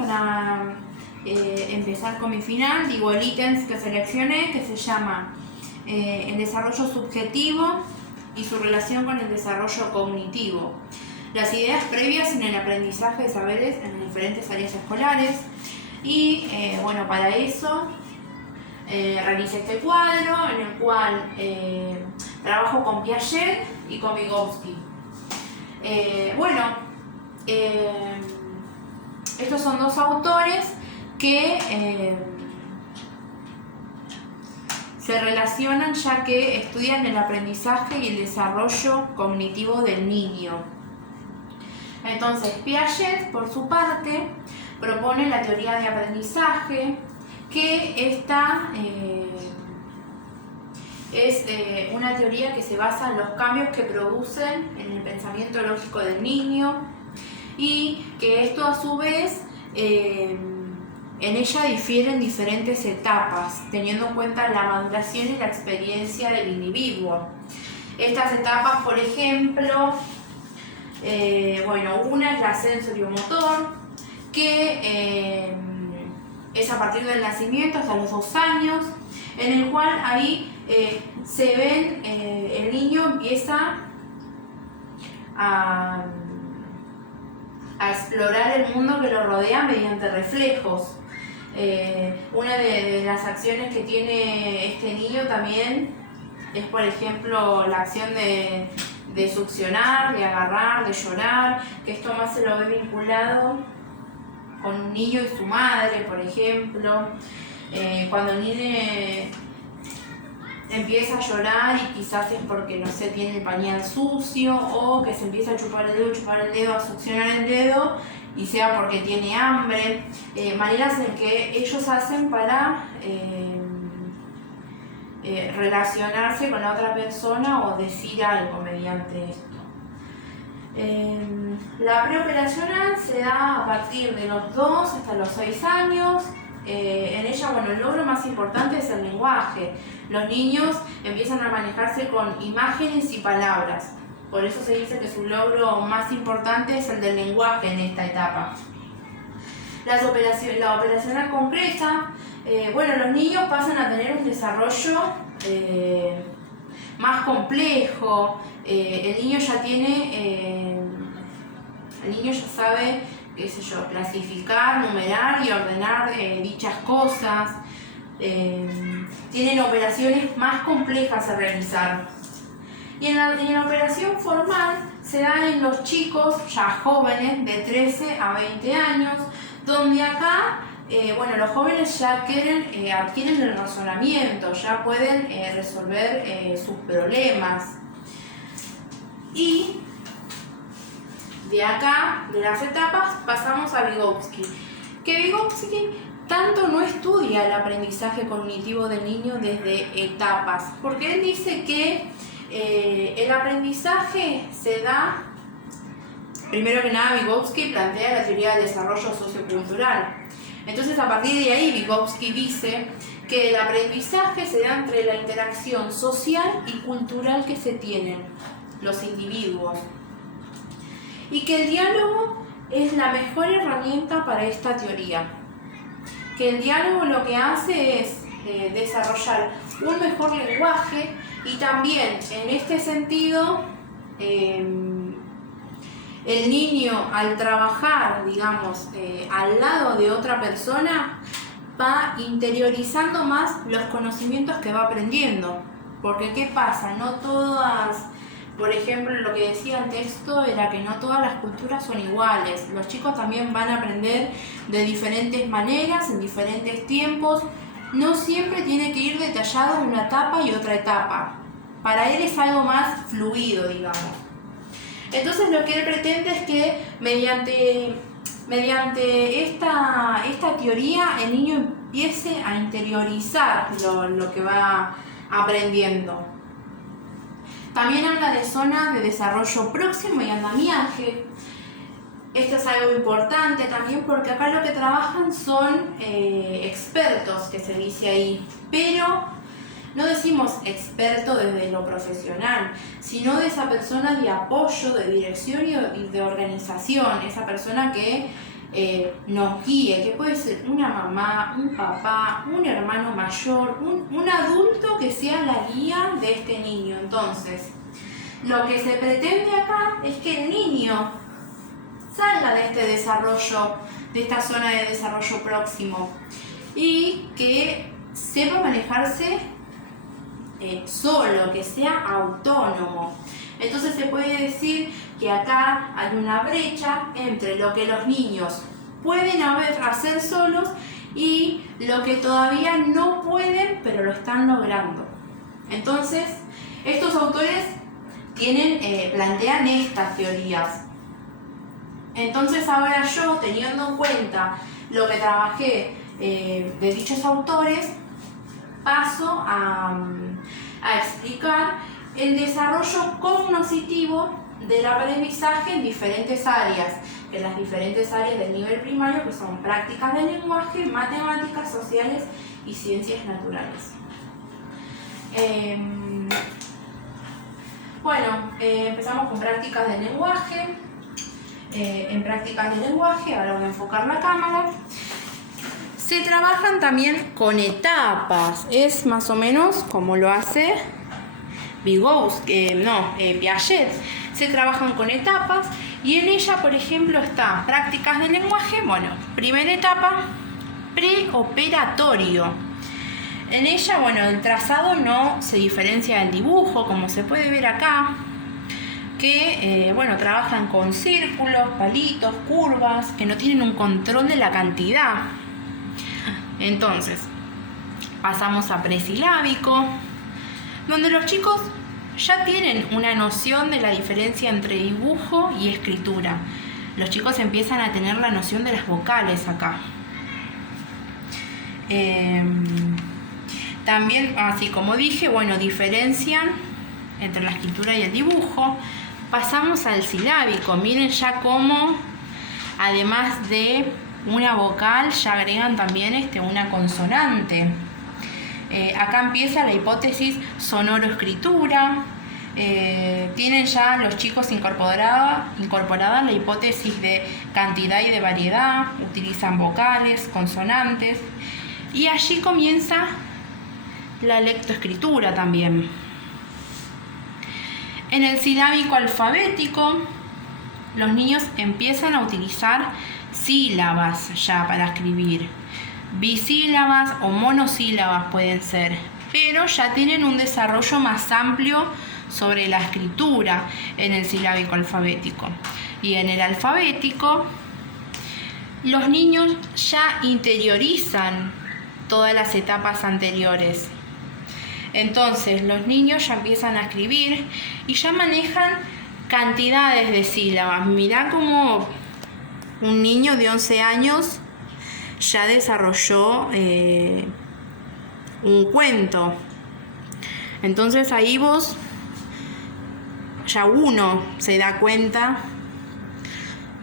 para empezar con mi final. Digo el ítem que seleccioné, que se llama el desarrollo subjetivo y su relación con el desarrollo cognitivo. Las ideas previas en el aprendizaje de saberes en las diferentes áreas escolares. Y bueno, para eso realicé este cuadro en el cual trabajo con Piaget y con Vygotsky. Estos son dos autores que se relacionan ya que estudian el aprendizaje y el desarrollo cognitivo del niño. Entonces, Piaget, por su parte, propone la teoría de aprendizaje, que esta es una teoría que se basa en los cambios que producen en el pensamiento lógico del niño y que esto a su vez en ella difieren diferentes etapas, teniendo en cuenta la maduración y la experiencia del individuo. Estas etapas, por ejemplo, una es la sensoriomotor, que es a partir del nacimiento hasta los 2 años, en el cual ahí se ven, el niño empieza a explorar el mundo que lo rodea mediante reflejos. Una de las acciones que tiene este niño también es, por ejemplo, la acción de succionar, de agarrar, de llorar, que esto más se lo ve vinculado con un niño y su madre, por ejemplo. Cuando el niño empieza a llorar y quizás es porque, no sé, tiene el pañal sucio, o que se empieza a chupar el dedo, a succionar el dedo, y sea porque tiene hambre. Maneras en que ellos hacen para relacionarse con la otra persona o decir algo mediante esto. La preoperacional se da a partir de los 2 hasta los 6 años. En ella, el logro más importante es el lenguaje. Los niños empiezan a manejarse con imágenes y palabras. Por eso se dice que su logro más importante es el del lenguaje en esta etapa. La operacional concreta, los niños pasan a tener un desarrollo más complejo. El niño ya sabe, clasificar, numerar y ordenar dichas cosas. Tienen operaciones más complejas a realizar. Y en la operación formal se da en los chicos ya jóvenes de 13 a 20 años, donde acá los jóvenes ya adquieren el razonamiento, ya pueden resolver sus problemas. Y de acá, de las etapas, pasamos a Vygotsky. Que Vygotsky tanto no estudia el aprendizaje cognitivo del niño desde etapas, porque él dice que el aprendizaje se da, primero que nada, Vygotsky plantea la teoría del desarrollo sociocultural. Entonces, a partir de ahí, Vygotsky dice que el aprendizaje se da entre la interacción social y cultural que se tienen los individuos, y que el diálogo es la mejor herramienta para esta teoría. Que el diálogo lo que hace es desarrollar un mejor lenguaje, y también en este sentido el niño, al trabajar, al lado de otra persona, va interiorizando más los conocimientos que va aprendiendo. Porque ¿qué pasa? No todas, por ejemplo, lo que decía el texto era que no todas las culturas son iguales. Los chicos también van a aprender de diferentes maneras, en diferentes tiempos. No siempre tiene que ir detallado una etapa y otra etapa. Para él es algo más fluido, digamos. Entonces lo que él pretende es que mediante esta teoría el niño empiece a interiorizar lo que va aprendiendo. También habla de zona de desarrollo próximo y andamiaje. Esto es algo importante también, porque acá lo que trabajan son expertos, que se dice ahí, pero no decimos experto desde lo profesional, sino de esa persona de apoyo, de dirección y de organización, esa persona que nos guíe, que puede ser una mamá, un papá, un hermano mayor, un adulto que sea la guía de este niño. Entonces, lo que se pretende acá es que el niño salga de este desarrollo, de esta zona de desarrollo próximo, y que sepa manejarse solo, que sea autónomo. Entonces se puede decir que acá hay una brecha entre lo que los niños pueden hacer solos y lo que todavía no pueden, pero lo están logrando. Entonces, estos autores plantean estas teorías. Entonces ahora yo, teniendo en cuenta lo que trabajé de dichos autores, paso a explicar el desarrollo cognoscitivo del aprendizaje en diferentes áreas, en las diferentes áreas del nivel primario, que son prácticas del lenguaje, matemáticas, sociales y ciencias naturales. Empezamos con prácticas del lenguaje. En prácticas del lenguaje, ahora voy a enfocar la cámara. Se trabajan también con etapas, es más o menos como lo hace Piaget. Se trabajan con etapas y en ella, por ejemplo, está prácticas del lenguaje. Primera etapa, preoperatorio. En ella, el trazado no se diferencia del dibujo, como se puede ver acá, que trabajan con círculos, palitos, curvas, que no tienen un control de la cantidad. Entonces, pasamos a presilábico, donde los chicos ya tienen una noción de la diferencia entre dibujo y escritura. Los chicos empiezan a tener la noción de las vocales acá. También, así como dije, diferencian entre la escritura y el dibujo. Pasamos al silábico. Miren ya cómo, además de una vocal, ya agregan también una consonante. Acá empieza la hipótesis sonoro-escritura. Tienen ya los chicos incorporada la hipótesis de cantidad y de variedad. Utilizan vocales, consonantes. Y allí comienza la lectoescritura también. En el silábico alfabético, los niños empiezan a utilizar sílabas ya para escribir. Bisílabas o monosílabas pueden ser, pero ya tienen un desarrollo más amplio sobre la escritura en el silábico alfabético. Y en el alfabético, los niños ya interiorizan todas las etapas anteriores. Entonces los niños ya empiezan a escribir y ya manejan cantidades de sílabas. Mirá cómo un niño de 11 años ya desarrolló un cuento. Entonces ahí ya uno se da cuenta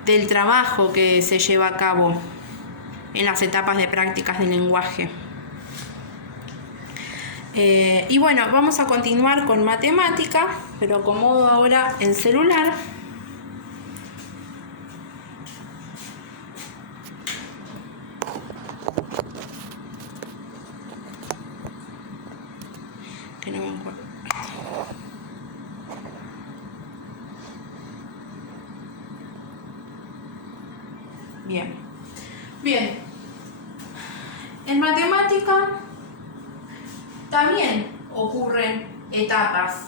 del trabajo que se lleva a cabo en las etapas de prácticas del lenguaje. Vamos a continuar con matemática, pero acomodo ahora el celular. Que no me acuerdo. Bien. En matemática también ocurren etapas.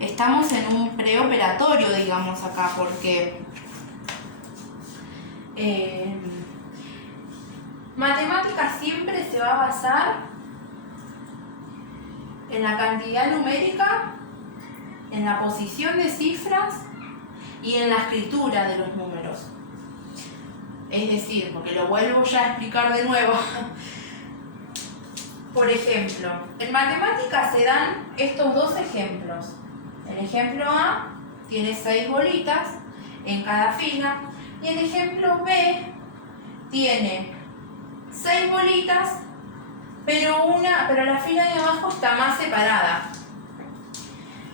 Estamos en un preoperatorio, digamos, acá, porque matemática siempre se va a basar en la cantidad numérica, en la posición de cifras y en la escritura de los números. Es decir, porque lo vuelvo ya a explicar de nuevo. Por ejemplo, en matemáticas se dan estos dos ejemplos. El ejemplo A tiene 6 bolitas en cada fila y el ejemplo B tiene 6 bolitas, pero la fila de abajo está más separada.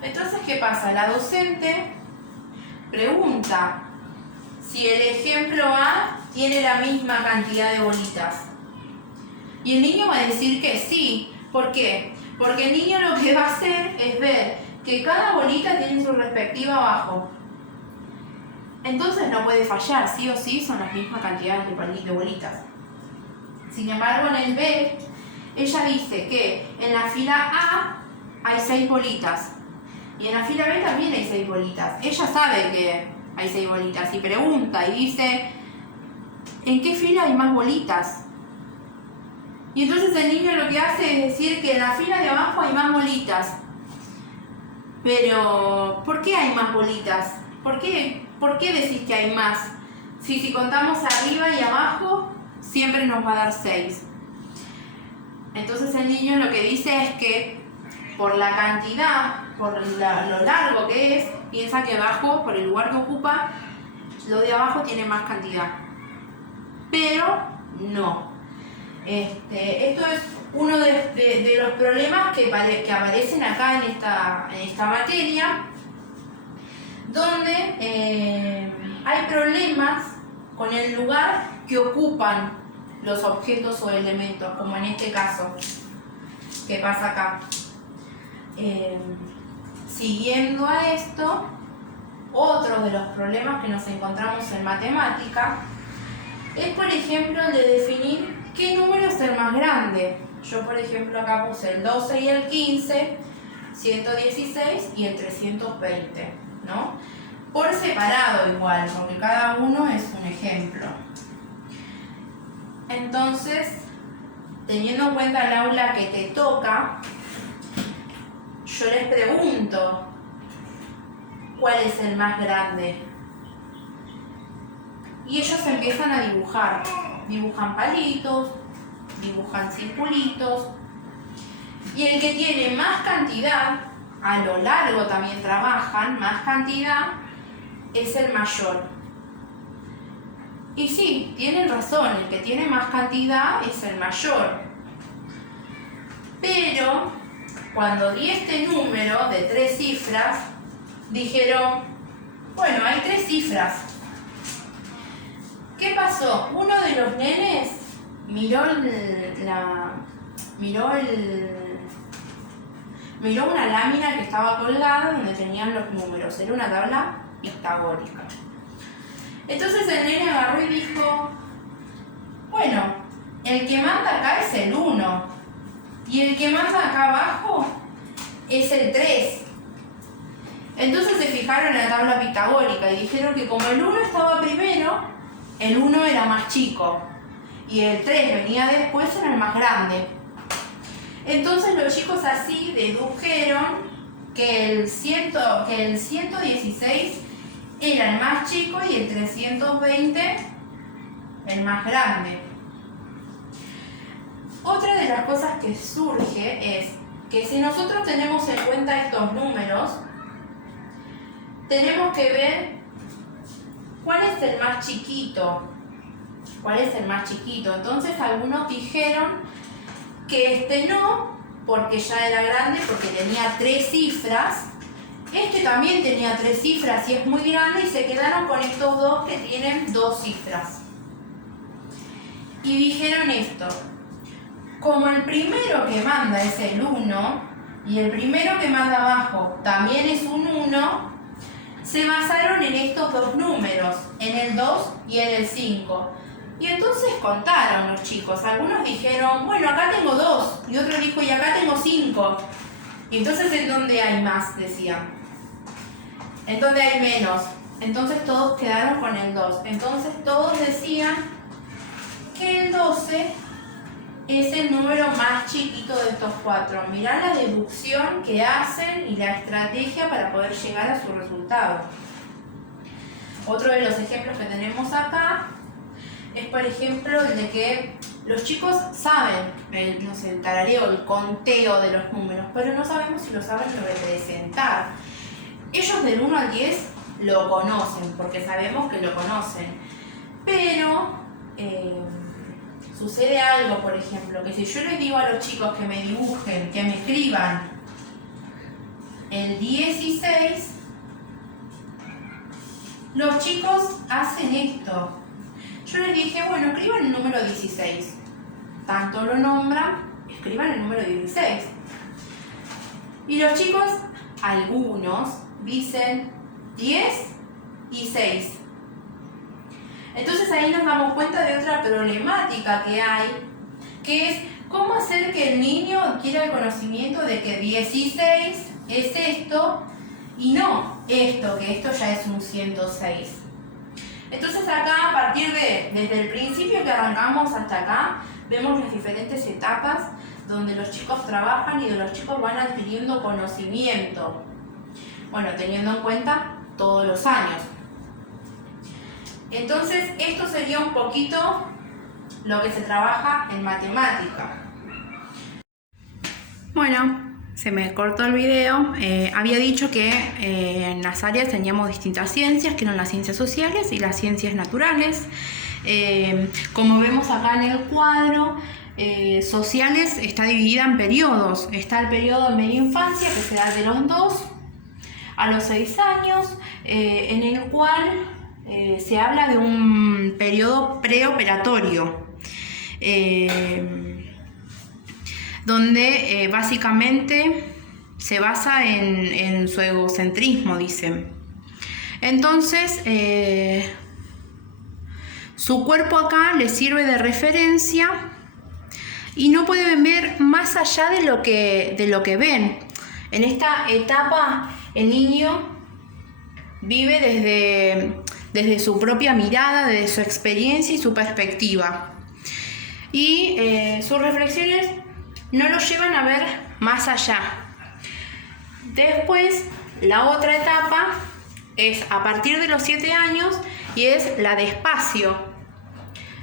Entonces, ¿qué pasa? La docente pregunta si el ejemplo A tiene la misma cantidad de bolitas? Y el niño va a decir que sí. ¿Por qué? Porque el niño lo que va a hacer es ver que cada bolita tiene su respectivo abajo. Entonces no puede fallar, sí o sí son las mismas cantidades de bolitas. Sin embargo, en el B, ella dice que en la fila A hay 6 bolitas y en la fila B también hay 6 bolitas. Ella sabe que hay 6 bolitas y pregunta y dice, ¿en qué fila hay más bolitas? Y entonces el niño lo que hace es decir que en la fila de abajo hay más bolitas. Pero, ¿por qué hay más bolitas? ¿Por qué decís que hay más? Si contamos arriba y abajo, siempre nos va a dar 6. Entonces el niño lo que dice es que por la cantidad, por lo largo que es, piensa que abajo, por el lugar que ocupa, lo de abajo tiene más cantidad. Pero no. Esto es uno de los problemas que aparecen acá en esta materia, donde hay problemas con el lugar que ocupan los objetos o elementos, como en este caso que pasa acá. Siguiendo a esto, otro de los problemas que nos encontramos en matemática es, por ejemplo, el de definir qué número es el más grande. Yo, por ejemplo, acá puse el 12 y el 15, 116 y el 320, ¿no? Por separado igual, porque cada uno es un ejemplo. Entonces, teniendo en cuenta el aula que te toca, yo les pregunto, ¿cuál es el más grande? Y ellos empiezan a dibujar. Dibujan palitos, dibujan circulitos. Y el que tiene más cantidad, a lo largo también trabajan, más cantidad, es el mayor. Y sí, tienen razón, el que tiene más cantidad es el mayor. Pero, cuando di este número de 3 cifras, dijeron, bueno, hay 3 cifras. ¿Qué pasó? Uno de los nenes miró una lámina que estaba colgada donde tenían los números. Era una tabla pitagórica. Entonces el nene agarró y dijo, bueno, el que manda acá es el 1 y el que manda acá abajo es el 3. Entonces se fijaron en la tabla pitagórica y dijeron que como el 1 estaba primero, el 1 era más chico y el 3 venía después, era el más grande. Entonces los chicos así dedujeron que el 116 era el más chico y el 320 el más grande. Otra de las cosas que surge es que si nosotros tenemos en cuenta estos números, tenemos que ver cuál es el más chiquito. ¿Cuál es el más chiquito? Entonces algunos dijeron que este no, porque ya era grande, porque tenía 3 cifras. Este también tenía 3 cifras y es muy grande, y se quedaron con estos dos que tienen 2 cifras. Y dijeron esto: como el primero que manda es el 1 y el primero que manda abajo también es un 1, se basaron en estos dos números, en el 2 y en el 5. Y entonces contaron los chicos. Algunos dijeron, bueno, acá tengo 2. Y otro dijo, y acá tengo 5. Y entonces, ¿en dónde hay más? Decían. ¿En dónde hay menos? Entonces todos quedaron con el 2. Entonces todos decían que el 12 es el número más chiquito de estos 4. Mirá la deducción que hacen y la estrategia para poder llegar a su resultado. Otro de los ejemplos que tenemos acá es, por ejemplo, el de que los chicos saben el tarareo, el conteo de los números, pero no sabemos si lo saben representar. Ellos del 1 al 10 lo conocen, porque sabemos que lo conocen, pero sucede algo, por ejemplo, que si yo les digo a los chicos que me dibujen, que me escriban el 16, los chicos hacen esto. Yo les dije, bueno, escriban el número 16. Tanto lo nombran, escriban el número 16. Y los chicos, algunos, dicen 10 y 6. Entonces ahí nos damos cuenta de otra problemática que hay, que es cómo hacer que el niño adquiera el conocimiento de que 16 es esto y no esto, que esto ya es un 106. Entonces acá, a partir desde el principio que arrancamos hasta acá, vemos las diferentes etapas donde los chicos trabajan y donde los chicos van adquiriendo conocimiento. Bueno, teniendo en cuenta todos los años. Entonces, esto sería un poquito lo que se trabaja en matemática. Bueno, se me cortó el video. Había dicho que en las áreas teníamos distintas ciencias, que eran las ciencias sociales y las ciencias naturales. Como vemos acá en el cuadro, sociales está dividida en periodos. Está el periodo de media infancia, que se da de los 2 a los 6 años, en el cual se habla de un periodo preoperatorio, donde básicamente se basa en su egocentrismo, dicen. Entonces, su cuerpo acá le sirve de referencia y no pueden ver más allá de lo que ven. En esta etapa, el niño vive desde su propia mirada, desde su experiencia y su perspectiva. Y sus reflexiones no lo llevan a ver más allá. Después, la otra etapa es a partir de los 7 años y es la de espacio.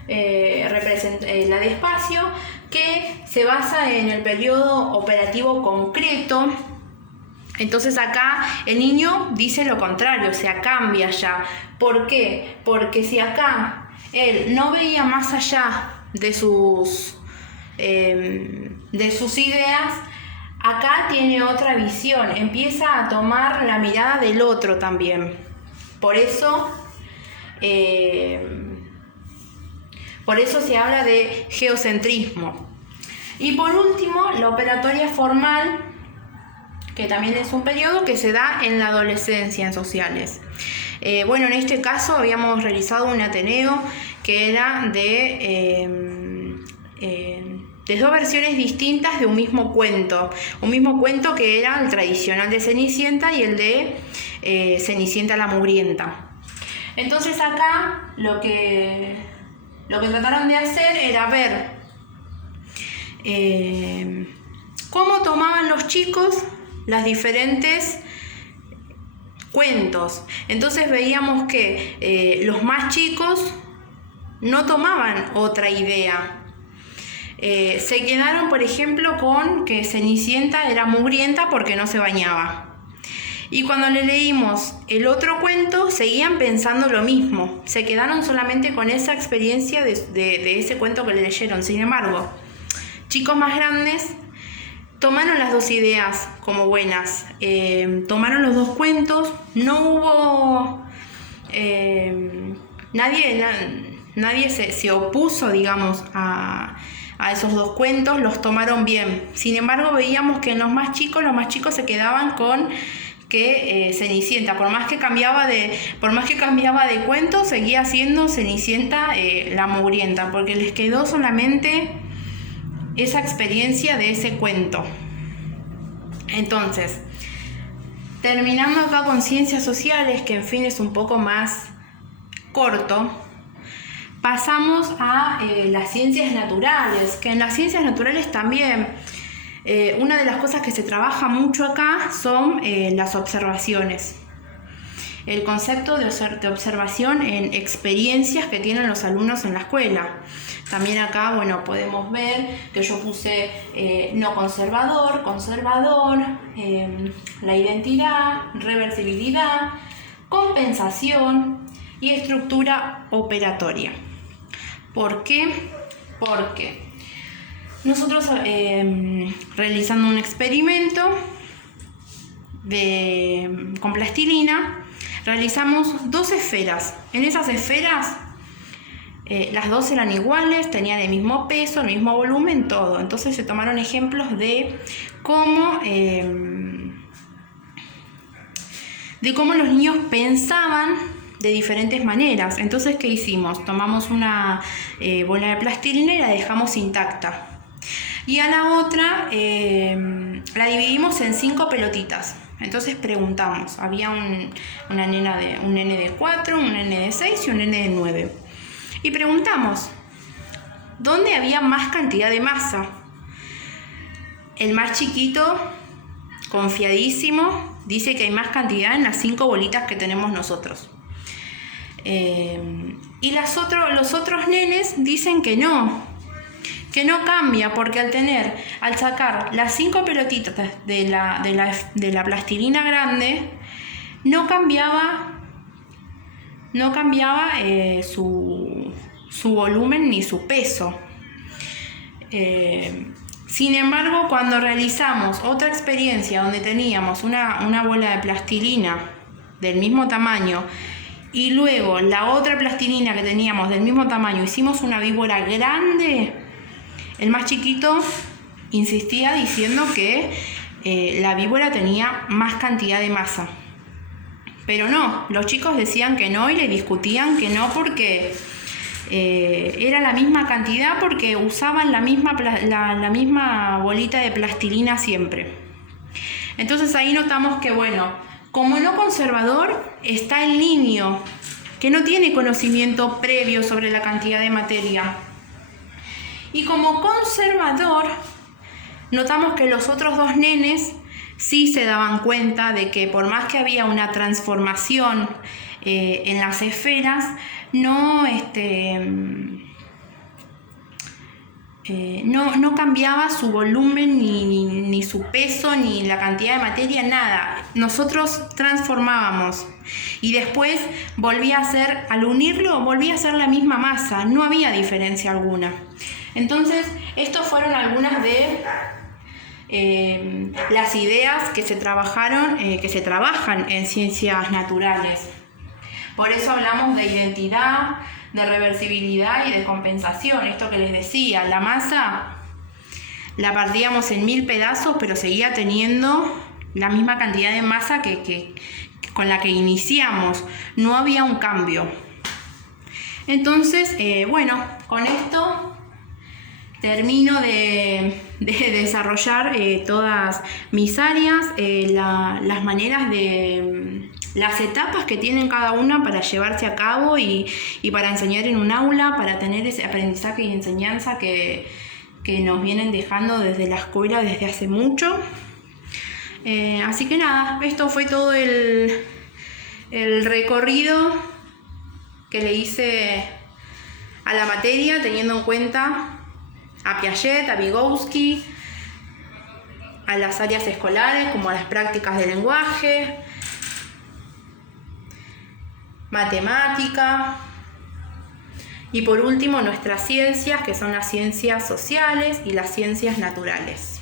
La de espacio, que se basa en el periodo operativo concreto. Entonces acá el niño dice lo contrario, o sea, cambia ya. ¿Por qué? Porque si acá él no veía más allá de sus ideas, acá tiene otra visión, empieza a tomar la mirada del otro también. Por eso se habla de geocentrismo. Y por último, la operatoria formal, que también es un periodo que se da en la adolescencia en sociales. Bueno, en este caso habíamos realizado un ateneo que era de 2 versiones distintas de un mismo cuento que era el tradicional de Cenicienta y el de Cenicienta la Mugrienta. Entonces acá lo que trataron de hacer era ver cómo tomaban los chicos las diferentes cuentos. Entonces veíamos que los más chicos no tomaban otra idea. Se quedaron, por ejemplo, con que Cenicienta era mugrienta porque no se bañaba. Y cuando le leímos el otro cuento, seguían pensando lo mismo. Se quedaron solamente con esa experiencia de ese cuento que le leyeron. Sin embargo, chicos más grandes tomaron las 2 ideas como buenas. Tomaron los 2 cuentos. No hubo... nadie se opuso, digamos, a esos 2 cuentos. Los tomaron bien. Sin embargo, veíamos que los más chicos se quedaban con que Cenicienta, por más que cambiaba de cuento, seguía siendo Cenicienta la Mugrienta, porque les quedó solamente esa experiencia de ese cuento. Entonces, terminando acá con ciencias sociales, que en fin es un poco más corto, pasamos a las ciencias naturales, que en las ciencias naturales también una de las cosas que se trabaja mucho acá son las observaciones. El concepto de observación en experiencias que tienen los alumnos en la escuela. También acá, bueno, podemos ver que yo puse no conservador, conservador, la identidad, reversibilidad, compensación y estructura operatoria. ¿Por qué? Porque nosotros realizando un experimento con plastilina, realizamos 2 esferas. En esas esferas, las 2 eran iguales, tenían el mismo peso, el mismo volumen, todo. Entonces se tomaron ejemplos de cómo los niños pensaban de diferentes maneras. Entonces, ¿qué hicimos? Tomamos una bola de plastilina y la dejamos intacta. Y a la otra la dividimos en 5 pelotitas. Entonces preguntamos, había un nene de 4, un nene de 6 y un nene de 9. Y preguntamos, ¿dónde había más cantidad de masa? El más chiquito, confiadísimo, dice que hay más cantidad en las 5 bolitas que tenemos nosotros. Y los otros nenes dicen que no cambia, porque al sacar las 5 pelotitas de la plastilina grande, no cambiaba su volumen ni su peso. Sin embargo, cuando realizamos otra experiencia donde teníamos una bola de plastilina del mismo tamaño y luego la otra plastilina que teníamos del mismo tamaño, hicimos una víbora grande, el más chiquito insistía diciendo que la víbora tenía más cantidad de masa. Pero no, los chicos decían que no y le discutían que no porque era la misma cantidad, porque usaban la misma bolita de plastilina siempre. Entonces ahí notamos que, bueno, como no conservador está el niño que no tiene conocimiento previo sobre la cantidad de materia. Y como conservador, notamos que los otros 2 nenes sí se daban cuenta de que por más que había una transformación en las esferas, no cambiaba su volumen, ni su peso, ni la cantidad de materia, nada. Nosotros transformábamos y después al unirlo, volvía a ser la misma masa, no había diferencia alguna. Entonces, estas fueron algunas de las ideas que se trabajan en ciencias naturales. Por eso hablamos de identidad, de reversibilidad y de compensación. Esto que les decía, la masa la partíamos en 1000 pedazos, pero seguía teniendo la misma cantidad de masa que con la que iniciamos. No había un cambio. Entonces, bueno, con esto termino de desarrollar todas mis áreas, las maneras las etapas que tienen cada una para llevarse a cabo y para enseñar en un aula, para tener ese aprendizaje y enseñanza que nos vienen dejando desde la escuela desde hace mucho. Así que nada, esto fue todo el recorrido que le hice a la materia, teniendo en cuenta a Piaget, a Vygotsky, a las áreas escolares como a las prácticas de lenguaje, matemática y por último nuestras ciencias, que son las ciencias sociales y las ciencias naturales.